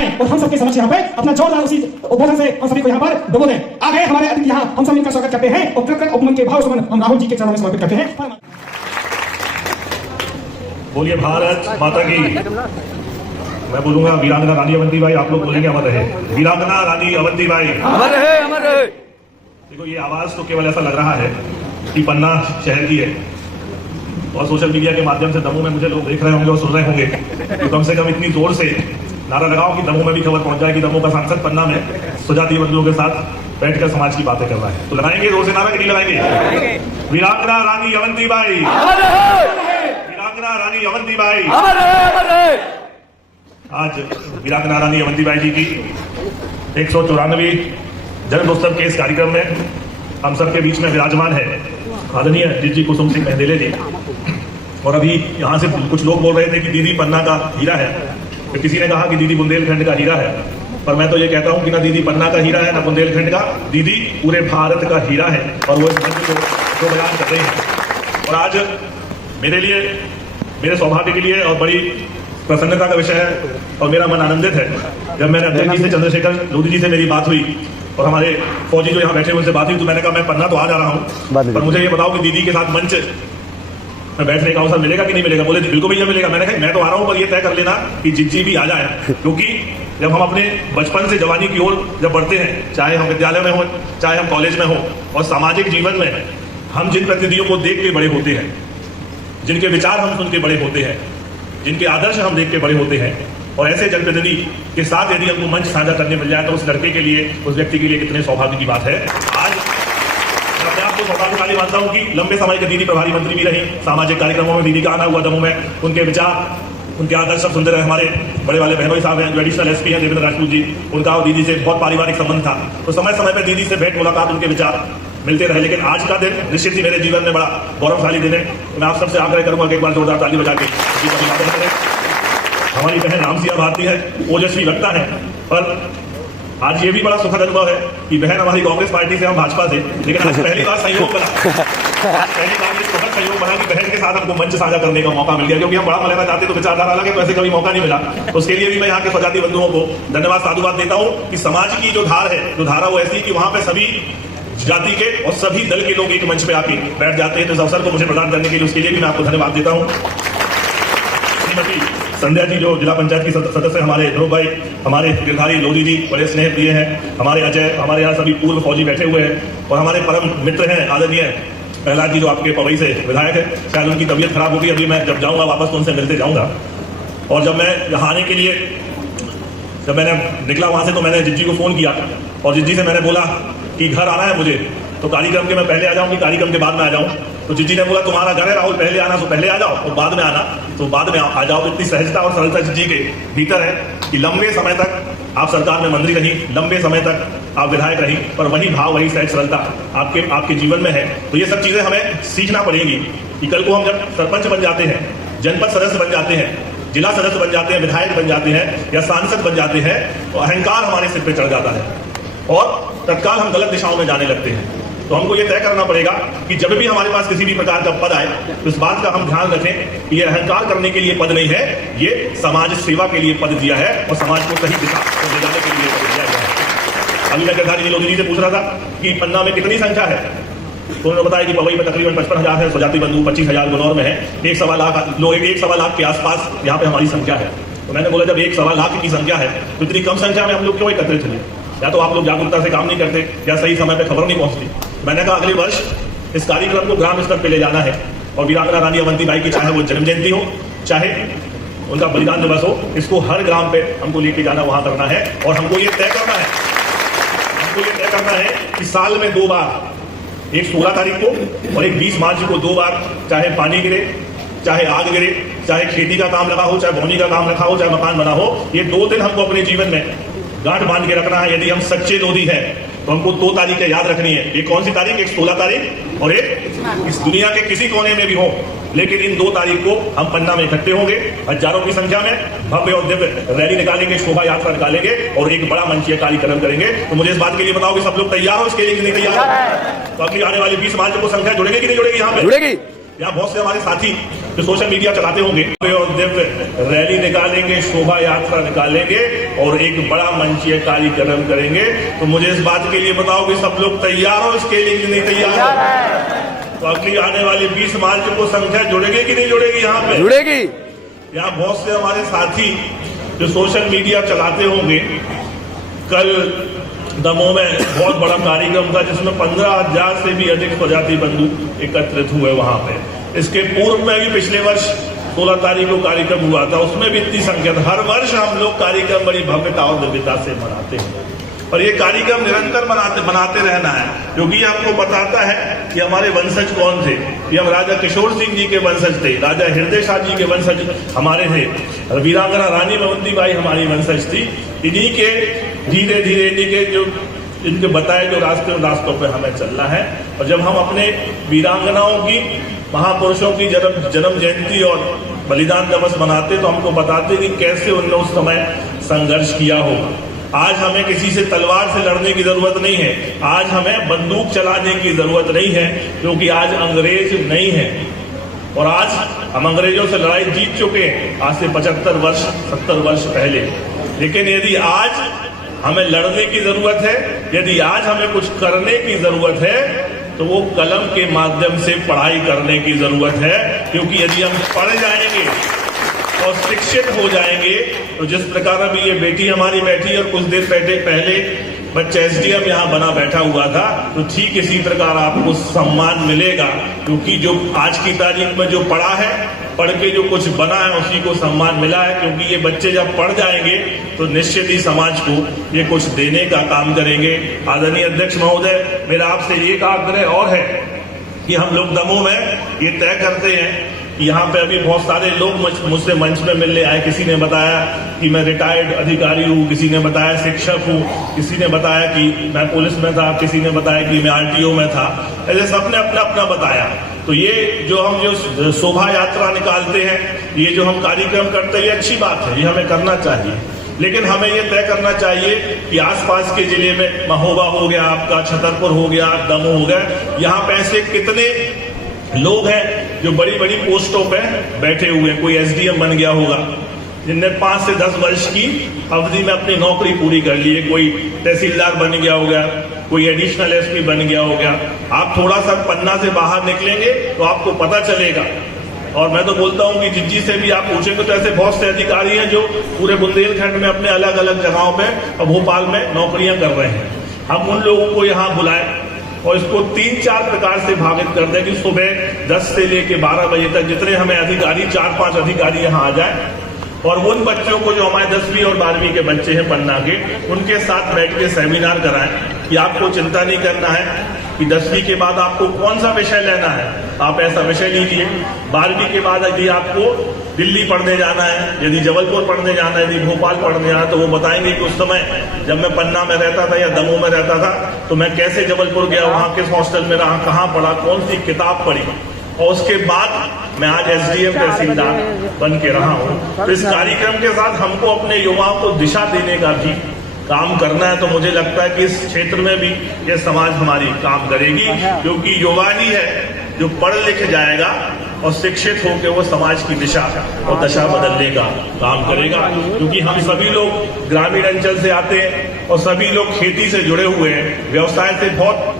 आए और हम सबके समक्ष यहाँ पे अपना जोरदार उसी उद्बोधन से हम सभी को यहाँ पर डुबो दें। आ गए हमारे अतिथि, यहाँ हम सब इनका स्वागत करते हैं और कृतज्ञ उपमन के भाव सुमन हम राहुल जी के चरणों में समर्पित करते हैं। बोलिए भारत माता की। मैं बोलूंगा वीरांगना रानी अवंतीबाई, आप लोग बोलेंगे अमर रहे। वीरांगना रानी अवंतीबाई अमर रहे, अमर रहे। देखो ये आवाज तो केवल ऐसा लग रहा है कि पन्ना शहर की है और सोशल मीडिया के माध्यम से दमोह में मुझे लोग देख रहे होंगे और सुन रहे होंगे, तो कम से कम इतनी जोर से नारा लगाओ कि दमोह में भी खबर पहुंच जाए कि दमोह का सांसद पन्ना में सुजातीय बंधुओं के साथ बैठकर समाज की बातें कर रहा है। तो लगाएंगे जोर से नारा कि नहीं लगाएंगे? वीरांगना रानी अवंतीबाई, वीरांगना रानी अवंतीबाई। आज वीरांगना रानी अवंतीबाई जी की 194वीं जन्मोत्सव के इस कार्यक्रम में हम सबके बीच में विराजमान है आदरणीय जी कुसुम सिंह मेहंदेले जी। और अभी यहाँ से कुछ लोग बोल रहे थे कि दीदी पन्ना का हीरा है, तो किसी ने कहा कि दीदी बुंदेलखंड का हीरा है, पर मैं तो ये कहता हूँ कि ना दीदी पन्ना का हीरा है ना बुंदेलखंड का, दीदी पूरे भारत का हीरा है और वो इस मंच को बयान कर रहे हैं। और आज मेरे लिए, मेरे सौभाग्य के लिए और बड़ी प्रसन्नता का विषय है और मेरा मन आनंदित है जब मैंने अध्यक्ष जी से, चंद्रशेखर लोधी जी से मेरी बात हुई और हमारे फौजी जो यहाँ बैठे उनसे बात हुई, तो मैंने कहा मैं पन्ना तो आ जा रहा हूँ, पर मुझे ये बताओ कि दीदी के साथ मंच में बैठने का अवसर मिलेगा कि नहीं मिलेगा? बोले बिल्कुल भैया मिलेगा। मैंने कहा मैं तो आ रहा हूँ, पर ये तय कर लेना कि जिज्जी भी आ जाए, क्योंकि जब हम अपने बचपन से जवानी की ओर जब बढ़ते हैं, चाहे हम विद्यालय में हो चाहे हम कॉलेज में हो, और सामाजिक जीवन में हम जिन प्रतिनिधियों को देख के बड़े होते हैं, जिनके विचार हम सुन के बड़े होते हैं, जिनके आदर्श हम देख के बड़े होते हैं, और ऐसे जनप्रतिनिधि के साथ यदि हमको मंच साझा करने मिल जाए तो उस लड़के के लिए, उस व्यक्ति के लिए कितने सौभाग्य की बात है। आज मैं अपने आप को सौभाग्यशाली मानता हूँ कि लंबे समय के दीदी प्रभारी मंत्री भी रही, सामाजिक कार्यक्रमों में दीदी का आना हुआ दमोह में, उनके विचार, उनके आदर्श सब सुंदर है। हमारे बड़े वाले बहनोई साहब हैं, जो एडिशनल एसपी हैं देवेंद्र राजपूत जी, उनका और दीदी से बहुत पारिवारिक संबंध था, तो समय समय पर दीदी से भेंट मुलाकात, उनके विचार मिलते रहे। लेकिन आज का दिन निश्चित ही मेरे जीवन में बड़ा गौरवशाली दिन है। मैं आप सबसे आग्रह करूंगा कि एक बार जोरदार ताली बजा के, हमारी बहन रामसिया भारती है, ओजस्वी वक्ता है, पर आज ये भी बड़ा सुखद अनुभव है कि बहन हमारी कांग्रेस पार्टी से, हम भाजपा से, लेकिन आज पहली बार संयोग बना, पहली बार ये सुखद संयोग बना कि बहन के साथ हमको मंच साझा करने का मौका मिल गया, क्योंकि हम बड़ा मलेना चाहते तो विचारधारा अलग है, तो ऐसे कभी मौका नहीं मिला। तो उसके लिए भी मैं यहाँ के स्वजाति बंधुओं को धन्यवाद साधुवाद देता हूँ कि समाज की जो धार है, जो धारा वो ऐसी कि वहां पे सभी जाति के और सभी दल के लोग एक मंच पे आके बैठ जाते हैं। तो इस अवसर को मुझे प्रदान करने के लिए उसके लिए भी मैं आपको धन्यवाद देता हूँ। संध्या जी जो जिला पंचायत की सदस्य, हमारे ध्रुव भाई, हमारे गिरधारी लोधी जी बड़े स्नेह प्रिय हैं, हमारे अजय, हमारे यहाँ सभी पूर्व फौजी बैठे हुए हैं, और हमारे परम मित्र हैं आदरणीय प्रहलाद जी जो आपके पवई से विधायक है। शायद उनकी तबीयत खराब होगी, अभी मैं जब जाऊंगा वापस तो उनसे मिलते जाऊंगा। और जब मैं यहाँ आने के लिए, जब मैंने निकला वहां से, तो मैंने जिज्जी को फोन किया और जिज्जी से मैंने बोला कि घर आना है मुझे, तो कार्यक्रम के मैं पहले आ जाऊँ कि कार्यक्रम के बाद में आ जाऊँ? तो जिज्जी ने बोला तुम्हारा घर है राहुल, पहले आना तो पहले आ जाओ और बाद में आना तो बाद में आ जाओ। इतनी सहजता और सरलता जिज्जी के भीतर है कि लंबे समय तक आप सरकार में मंत्री रही, लंबे समय तक आप विधायक रही, पर वही भाव, वही सहज सरलता आपके जीवन में है। तो ये सब चीजें हमें सीखना पड़ेगी कि कल को हम जब सरपंच बन जाते हैं, जनपद सदस्य बन जाते हैं, जिला सदस्य बन जाते हैं, विधायक बन जाते हैं या सांसद बन जाते हैं, तो अहंकार हमारे सिर पे चढ़ जाता है और तत्काल हम गलत दिशाओं में जाने लगते हैं। तो हमको ये तय करना पड़ेगा कि जब भी हमारे पास किसी भी प्रकार का पद आए, तो इस बात का हम ध्यान रखें कि ये अहंकार करने के लिए पद नहीं है, ये समाज सेवा के लिए पद दिया है और समाज को सही दिशा ले जाने के लिए पद दिया गया है। अभी मैं गिरधारी लोधी जी से पूछ रहा था कि पन्ना में कितनी संख्या है, तो उन्होंने बताया कि पवई में तकरीबन 55,000 है, स्वजाति बंधु 25,000 गुनौर में है, 1.25 लाख लोग, 1.25 लाख के आसपास यहाँ पे हमारी संख्या है। तो मैंने बोला जब 1.25 लाख की संख्या है तो इतनी कम संख्या में हम लोग क्यों एकत्रित हुए? या तो आप लोग जागरूकता से काम नहीं करते या सही समय पे खबर नहीं पहुंचती। मैंने कहा अगले वर्ष इस कार्यक्रम को ग्राम स्तर पे ले जाना है और वीरांगना रानी अवंतीबाई की चाहे वो जन्म जयंती हो, चाहे उनका बलिदान दिवस हो, इसको हर ग्राम पे हमको लेके जाना, वहां करना है। और हमको ये तय करना है कि साल में 2 बार, एक 16 तारीख को और एक 20 मार्च को 2 बार, चाहे पानी गिरे, चाहे आग गिरे, चाहे खेती का काम लगा हो, चाहे बोनी का काम रखा हो, चाहे मकान बना हो, ये 2 दिन हमको अपने जीवन में गांठ बांध के रखना है। यदि हम सच्चे लोधी हैं तो हमको 2 तारीखें याद रखनी है। एक कौन सी तारीख? एक 16 तारीख और एक इस दुनिया के किसी कोने में भी हो, लेकिन इन 2 तारीख को हम पन्ना में इकट्ठे होंगे, हजारों की संख्या में भव्य और दिव्य रैली निकालेंगे, शोभा यात्रा निकालेंगे और एक बड़ा मंचीय कार्यक्रम करेंगे। तो मुझे इस बात के लिए बताओ कि सब लोग तैयार हो इसके लिए कि नहीं तैयार हो? तो अगली आने वाली 20 मार्च को संख्या जुड़ेगी कि नहीं जुड़ेगी? यहाँ पे जुड़ेगी। यहाँ बहुत से हमारे साथी जो सोशल मीडिया चलाते होंगे और दिव्य रैली निकालेंगे, शोभा यात्रा निकालेंगे और एक बड़ा मंचीय कार्यक्रम करेंगे, तो मुझे इस बात के लिए बताओ कि सब लोग तैयार हो इसके लिए कि नहीं तैयार? तो अगली आने वाली 20 मार्च को संख्या जुड़ेगी कि नहीं जुड़ेगी? यहाँ पे जुड़ेगी। यहाँ बहुत से हमारे साथी जो सोशल मीडिया चलाते होंगे, कल दमोह में बहुत बड़ा कार्यक्रम था जिसमें 15,000 से भी अधिक स्वजाति बंधु एकत्रित हुए वहां पे। इसके पूर्व में भी पिछले वर्ष 16 तारीख को कार्यक्रम हुआ था, उसमें भी इतनी संख्या था। हर वर्ष हम लोग कार्यक्रम बड़ी भव्यता और दिव्यता से मनाते हैं और ये कार्यक्रम निरंतर बनाते रहना है, क्योंकि आपको बताता है कि हमारे वंशज कौन थे। ये हम राजा किशोर सिंह जी के वंशज थे, राजा हृदय शाह जी के वंशज हमारे थे, वीरांगना रानी मोहंती बाई हमारी वंशज थी। इन्हीं के धीरे धीरे इन्हीं के जो इनके बताए जो रास्तों पे हमें चलना है। और जब हम अपने वीरांगनाओं की, महापुरुषों की जन्म जयंती और बलिदान दिवस मनाते तो हमको बताते कि कैसे उन्होंने उस समय संघर्ष किया होगा। आज हमें किसी से तलवार से लड़ने की जरूरत नहीं है, आज हमें बंदूक चलाने की जरूरत नहीं है, क्योंकि आज अंग्रेज नहीं है और आज हम अंग्रेजों से लड़ाई जीत चुके हैं आज से 75 वर्ष 70 वर्ष पहले। लेकिन यदि आज हमें लड़ने की जरूरत है, यदि आज हमें कुछ करने की जरूरत है, तो वो कलम के माध्यम से पढ़ाई करने की जरूरत है। क्योंकि यदि हम पढ़ जाएंगे और शिक्षित हो जाएंगे, तो जिस प्रकार अभी ये बेटी हमारी बैठी और कुछ देर पहले बच्चा एसडीएम यहाँ बना बैठा हुआ था, तो ठीक इसी प्रकार आपको सम्मान मिलेगा। क्योंकि जो आज की तारीख में जो पढ़ा है, पढ़ के जो कुछ बना है, उसी को सम्मान मिला है। क्योंकि ये बच्चे जब पढ़ जाएंगे तो निश्चित ही समाज को ये कुछ देने का काम करेंगे। आदरणीय अध्यक्ष महोदय, मेरा आपसे एक आग्रह और है कि हम लोग दमोह में ये तय करते हैं, यहाँ पे अभी बहुत सारे लोग मुझसे मंच में मिलने आए। किसी ने बताया कि मैं रिटायर्ड अधिकारी हूँ, किसी ने बताया शिक्षक हूँ, किसी ने बताया कि मैं पुलिस में था, किसी ने बताया कि मैं आरटीओ में था। ऐसे सबने अपना अपना बताया। तो ये जो हम जो शोभा यात्रा निकालते हैं, ये जो हम कार्यक्रम करते हैं, ये अच्छी बात है, ये हमें करना चाहिए। लेकिन हमें ये तय करना चाहिए कि आसपास के जिले में महोबा हो गया, आपका छतरपुर हो गया, दमोह हो गया, यहाँ पे ऐसे कितने लोग हैं जो बड़ी बड़ी पोस्टों पे बैठे हुए हैं। कोई एसडीएम बन गया होगा जिनने 5 से 10 वर्ष की अवधि में अपनी नौकरी पूरी कर ली है, कोई तहसीलदार बन गया हो गया, कोई एडिशनल एसपी बन गया हो गया। आप थोड़ा सा पन्ना से बाहर निकलेंगे तो आपको पता चलेगा। और मैं तो बोलता हूं कि जिज्जी से भी आप पूछेंगे तो ऐसे बहुत से अधिकारी हैं जो पूरे बुंदेलखंड में अपने अलग अलग जगहों पे और भोपाल में नौकरियां कर रहे हैं। हम उन लोगों को यहाँ बुलाएं और इसको 3-4 प्रकार से भागित कर दें कि सुबह 10 से लेके 12 बजे तक जितने हमें अधिकारी, 4-5 अधिकारी यहाँ आ जाए और उन बच्चों को जो हमारे 10वीं और 12वीं के बच्चे हैं पन्ना के, उनके साथ बैठ के सेमिनार कराएं कि आपको चिंता नहीं करना है कि 10वीं के बाद आपको कौन सा विषय लेना है, आप ऐसा विषय लीजिए। 12वीं के बाद यदि आपको दिल्ली पढ़ने जाना है, यदि जबलपुर पढ़ने जाना है, यदि भोपाल पढ़ने जाना है, तो वो बताएंगे कि उस समय जब मैं पन्ना में रहता था या दमोह में रहता था तो मैं कैसे जबलपुर गया, वहाँ किस हॉस्टल में रहा, कहाँ पढ़ा, कौन सी किताब पढ़ी, और उसके बाद मैं आज एसडीएम तहसीलदार बन के रहा हूँ। तो इस कार्यक्रम के साथ हमको अपने युवाओं को दिशा देने का भी काम करना है। तो मुझे लगता है कि इस क्षेत्र में भी ये समाज हमारी काम करेगी, क्योंकि युवा ही है जो पढ़ लिख जाएगा और शिक्षित होकर वो समाज की दिशा और दशा बदलने का काम करेगा। क्योंकि हम सभी लोग ग्रामीण अंचल से आते हैं और सभी लोग खेती से जुड़े हुए हैं, व्यवसाय से बहुत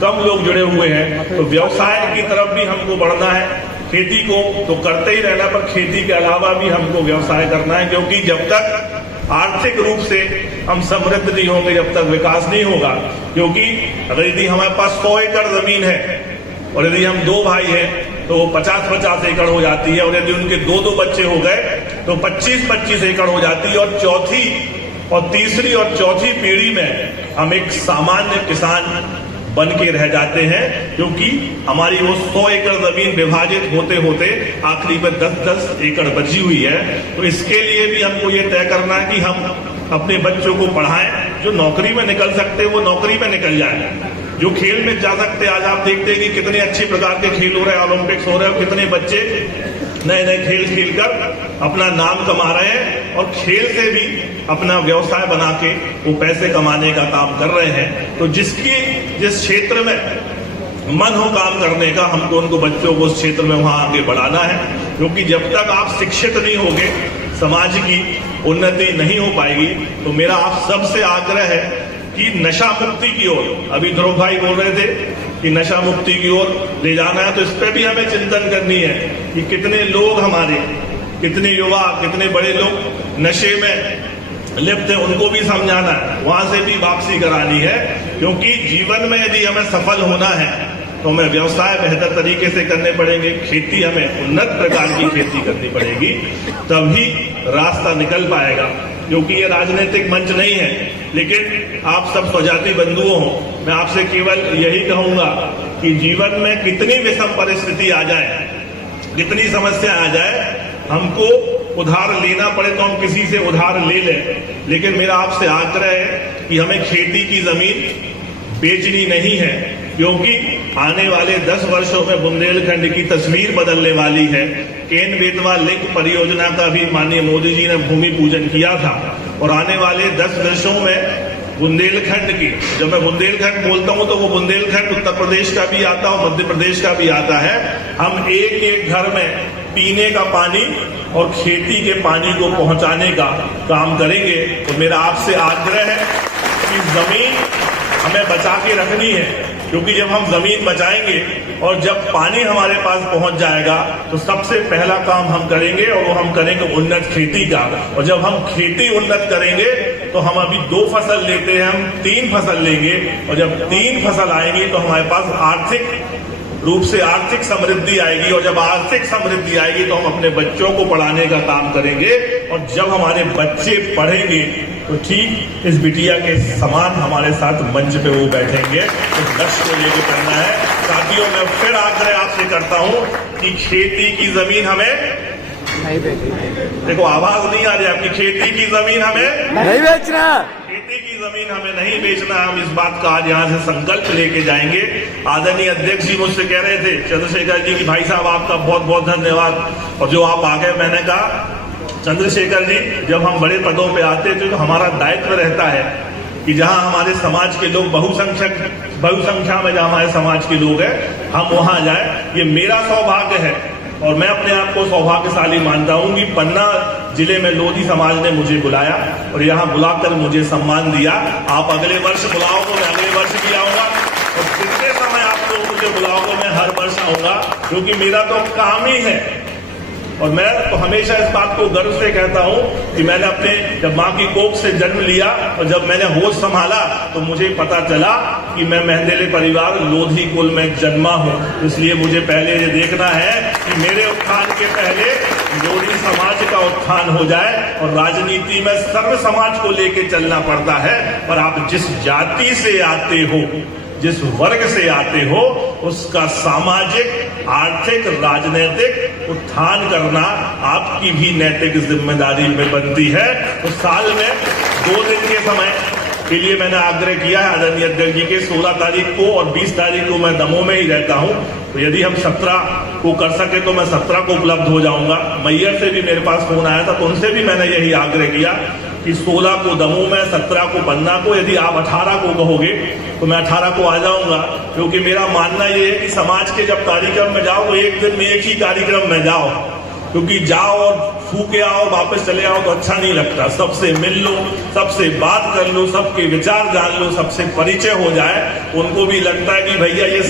कम लोग जुड़े हुए हैं। तो व्यवसाय की तरफ भी हमको बढ़ना है। खेती को तो करते ही रहना, पर खेती के अलावा भी हमको व्यवसाय करना है, क्योंकि जब तक आर्थिक रूप से हम समृद्ध नहीं होंगे, जब तक विकास नहीं होगा। क्योंकि अगर यदि हमारे पास 100 एकड़ जमीन है और यदि हम 2 भाई हैं तो 50-50 एकड़ हो जाती है, और यदि उनके 2-2 बच्चे हो गए तो 25-25 एकड़ हो जाती है। और चौथी और तीसरी और चौथी पीढ़ी में हम एक सामान्य किसान बन के रह जाते हैं, क्योंकि हमारी वो 100 एकड़ जमीन विभाजित होते होते आखिरी में 10-10 एकड़ बची हुई है। तो इसके लिए भी हमको ये तय करना है कि हम अपने बच्चों को पढ़ाएं, जो नौकरी में निकल सकते हैं वो नौकरी में निकल जाए, जो खेल में जा सकते हैं। आज आप देखते हैं कि कितने अच्छे प्रकार के खेल हो रहे हैं, ओलंपिक्स हो रहे हैं, कितने बच्चे नए नए खेल खेलकर अपना नाम कमा रहे हैं और खेल से भी अपना व्यवसाय बना के वो पैसे कमाने का काम कर रहे हैं। तो जिस क्षेत्र में मन हो काम करने का, हमको उनको बच्चों को उस क्षेत्र में वहां आगे बढ़ाना है। क्योंकि जब तक आप शिक्षित नहीं होगे समाज की उन्नति नहीं हो पाएगी। तो मेरा आप सबसे आग्रह है कि नशा मुक्ति की ओर, अभी ध्रुव भाई बोल रहे थे कि नशा मुक्ति की ओर ले जाना है, तो इस पर भी हमें चिंतन करनी है कि कितने लोग हमारे, कितने युवा, कितने बड़े लोग नशे में लिप्त है, उनको भी समझाना है, वहां से भी वापसी करानी है। क्योंकि जीवन में यदि हमें सफल होना है तो हमें व्यवसाय बेहतर तरीके से करने पड़ेंगे, खेती हमें उन्नत प्रकार की खेती करनी पड़ेगी, तभी रास्ता निकल पाएगा। क्योंकि ये राजनीतिक मंच नहीं है, लेकिन आप सब स्वजाति बंधुओं हो, मैं आपसे केवल यही कहूंगा कि जीवन में कितनी विषम परिस्थिति आ जाए, कितनी समस्या आ जाए, हमको उधार लेना पड़े तो हम किसी से उधार ले लें, लेकिन मेरा आपसे आग्रह है कि हमें खेती की जमीन बेचनी नहीं है। क्योंकि आने वाले 10 वर्षों में बुंदेलखंड की तस्वीर बदलने वाली है। केन बेतवा लिंक परियोजना का भी माननीय मोदी जी ने भूमि पूजन किया था, और आने वाले 10 वर्षों में बुंदेलखंड की, जब मैं बुंदेलखंड बोलता हूं तो वो बुंदेलखंड उत्तर प्रदेश का भी आता है और मध्य प्रदेश का भी आता है। हम एक एक घर में पीने का पानी और खेती के पानी को पहुंचाने का काम करेंगे। तो मेरा आपसे आग्रह है कि जमीन हमें बचा के रखनी है, क्योंकि जब हम जमीन बचाएंगे और जब पानी हमारे पास पहुंच जाएगा तो सबसे पहला काम हम करेंगे, और वो हम करेंगे उन्नत खेती का। और जब हम खेती उन्नत करेंगे तो हम अभी 2 फसल लेते हैं, हम 3 फसल लेंगे, और जब 3 फसल आएंगी तो हमारे पास आर्थिक रूप से आर्थिक समृद्धि आएगी, और जब आर्थिक समृद्धि आएगी तो हम अपने बच्चों को पढ़ाने का काम करेंगे। और जब हमारे बच्चे पढ़ेंगे तो ठीक इस बिटिया के समान हमारे साथ मंच पे वो बैठेंगे। तो लक्ष्य को लेकर करना है। साथियों, मैं फिर आग्रह आपसे करता हूं कि खेती की जमीन हमें, देखो आवाज नहीं आ रही आपकी, खेती की जमीन हमें नहीं बेचना, खेती की जमीन हमें नहीं बेचना। हम इस बात का आज यहाँ से संकल्प लेके जाएंगे। आदरणीय अध्यक्ष जी मुझसे कह रहे थे, चंद्रशेखर जी, की भाई साहब आपका बहुत बहुत धन्यवाद। और जो आप आ गए, मैंने कहा चंद्रशेखर जी, जब हम बड़े पदों पे आते थे तो हमारा दायित्व रहता है कि जहां हमारे समाज के लोग बहुसंख्या में जहां हमारे समाज के लोग हैं, हम वहां जाए। ये मेरा सौभाग्य है और मैं अपने आप को सौभाग्यशाली मानता हूं कि पन्ना जिले में लोधी समाज ने मुझे बुलाया और यहां बुलाकर मुझे सम्मान दिया। आप अगले वर्ष बुलाओ तो मैं अगले वर्ष भी आऊंगा, और जितने समय आप लोग मुझे बुलाओ तो मैं हर वर्ष आऊंगा, क्योंकि मेरा तो काम ही है। और मैं तो हमेशा इस बात को गर्व से कहता हूं कि मैंने अपने जब मां की कोख से जन्म लिया और जब मैंने होश संभाला तो मुझे पता चला कि मैं मेहंदेले परिवार लोधी कुल में जन्मा हूं। इसलिए मुझे पहले ये देखना है कि मेरे उत्थान के पहले लोधी समाज का उत्थान हो जाए। और राजनीति में सर्व समाज को लेके चलना पड़ता है, पर आप जिस जाति से आते हो, जिस वर्ग से आते हो, उसका सामाजिक, आर्थिक, राजनीतिक उत्थान करना आपकी भी नैतिक जिम्मेदारी में बनती है। तो साल में 2 दिन के समय के लिए मैंने आग्रह किया है आदरणीय अध्यक्ष जी के, 16 तारीख को और 20 तारीख को मैं दमोह में ही रहता हूं, तो यदि हम 17 को कर सके तो मैं 17 को उपलब्ध हो जाऊंगा। मैयर से भी मेरे पास फोन आया था, तो उनसे भी मैंने यही आग्रह किया कि 16 को दमोह में, 17 को पन्ना को, यदि आप 18 को कहोगे तो मैं 18 को आ जाऊंगा। क्योंकि मेरा मानना यह है कि समाज के जब कार्यक्रम में जाओ तो एक दिन में एक ही कार्यक्रम में जाओ, क्योंकि जाओ और फूके आओ वापस चले आओ तो अच्छा नहीं लगता। सबसे मिल लो, सबसे बात कर लो, सबके विचार जान लो, सबसे परिचय हो जाए, उनको भी लगता है कि भैया ये